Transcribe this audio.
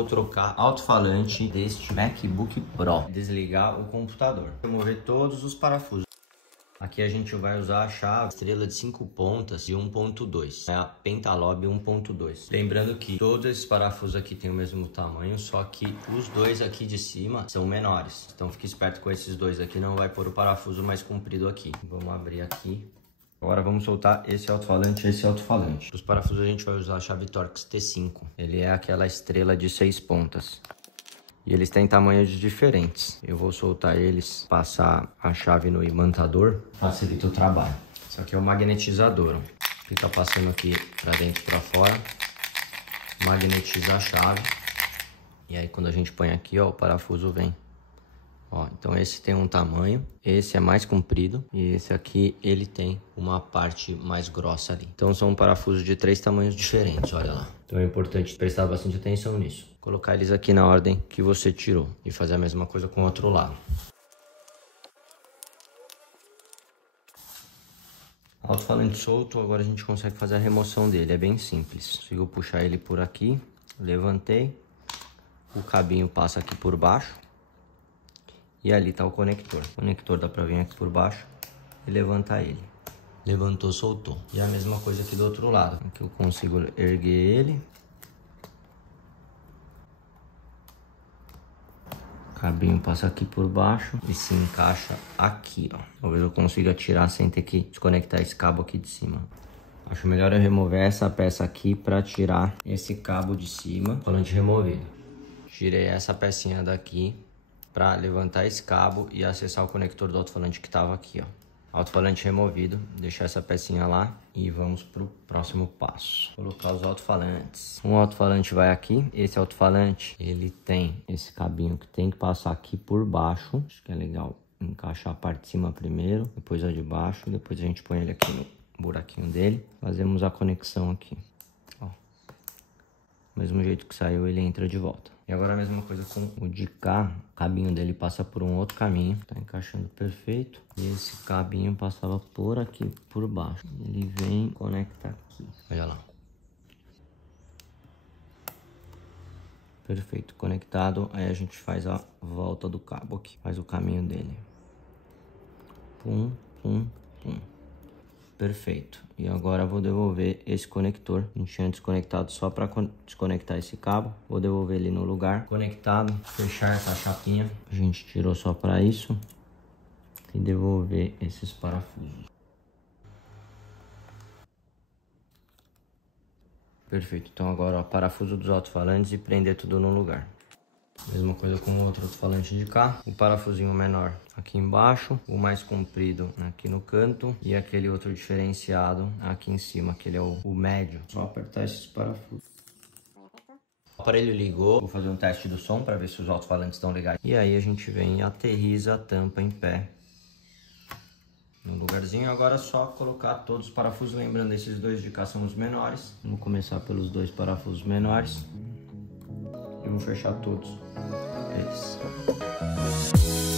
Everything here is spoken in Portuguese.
vou trocar alto-falante deste MacBook Pro. Desligar o computador. Remover todos os parafusos. Aqui a gente vai usar a chave estrela de 5 pontas de 1.2, é a Pentalob 1.2. Lembrando que todos esses parafusos aqui têm o mesmo tamanho, só que os dois aqui de cima são menores. Então fique esperto com esses dois aqui, não vai pôr o parafuso mais comprido aqui. Vamos abrir aqui. Agora vamos soltar esse alto-falante e esse alto-falante. Os parafusos a gente vai usar a chave Torx T5. Ele é aquela estrela de 6 pontas. E eles têm tamanhos diferentes. Eu vou soltar eles, passar a chave no imantador, facilita o trabalho. Isso aqui é o magnetizador, ó. Fica passando aqui pra dentro e pra fora. Magnetiza a chave. E aí quando a gente põe aqui, ó, o parafuso vem. Ó, então esse tem um tamanho, esse é mais comprido e esse aqui ele tem uma parte mais grossa ali. Então são parafusos de 3 tamanhos diferentes, olha lá. Então é importante prestar bastante atenção nisso. Colocar eles aqui na ordem que você tirou e fazer a mesma coisa com o outro lado. Alto-falante solto, agora a gente consegue fazer a remoção dele, é bem simples. Consigo puxar ele por aqui, levantei, o cabinho passa aqui por baixo. E ali tá o conector. O conector dá pra vir aqui por baixo e levantar ele. Levantou, soltou. E a mesma coisa aqui do outro lado. Aqui eu consigo erguer ele. O cabinho passa aqui por baixo e se encaixa aqui, ó. Talvez eu consiga tirar sem ter que desconectar esse cabo aqui de cima. Acho melhor eu remover essa peça aqui pra tirar esse cabo de cima. Alto-falante removido. Tirei essa pecinha daqui para levantar esse cabo e acessar o conector do alto-falante que estava aqui, ó. Alto-falante removido, deixar essa pecinha lá e vamos pro próximo passo. Colocar os alto-falantes. Um alto-falante vai aqui, esse alto-falante, ele tem esse cabinho que tem que passar aqui por baixo. Acho que é legal encaixar a parte de cima primeiro, depois a de baixo, depois a gente põe ele aqui no buraquinho dele. Fazemos a conexão aqui, ó. Do mesmo jeito que saiu, ele entra de volta. E agora a mesma coisa com o de cá, o cabinho dele passa por um outro caminho, tá encaixando perfeito. E esse cabinho passava por aqui, por baixo. Ele vem e conecta aqui, olha lá. Perfeito, conectado, aí a gente faz a volta do cabo aqui, faz o caminho dele. Pum, pum, pum. Perfeito. E agora eu vou devolver esse conector. A gente tinha desconectado só para desconectar esse cabo. Vou devolver ele no lugar. Conectado. Fechar essa chapinha. A gente tirou só para isso. E devolver esses parafusos. Perfeito. Então agora, ó, parafuso dos alto-falantes e prender tudo no lugar. Mesma coisa com o outro alto-falante de cá. O parafusinho menor aqui embaixo, o mais comprido aqui no canto e aquele outro diferenciado aqui em cima, que ele é o médio. Só apertar esses parafusos. O aparelho ligou, vou fazer um teste do som para ver se os alto-falantes estão ligados. E aí a gente vem e aterriza a tampa em pé no lugarzinho. Agora é só colocar todos os parafusos, lembrando esses dois de cá são os menores. Vamos começar pelos dois parafusos menores. E vamos fechar todos eles.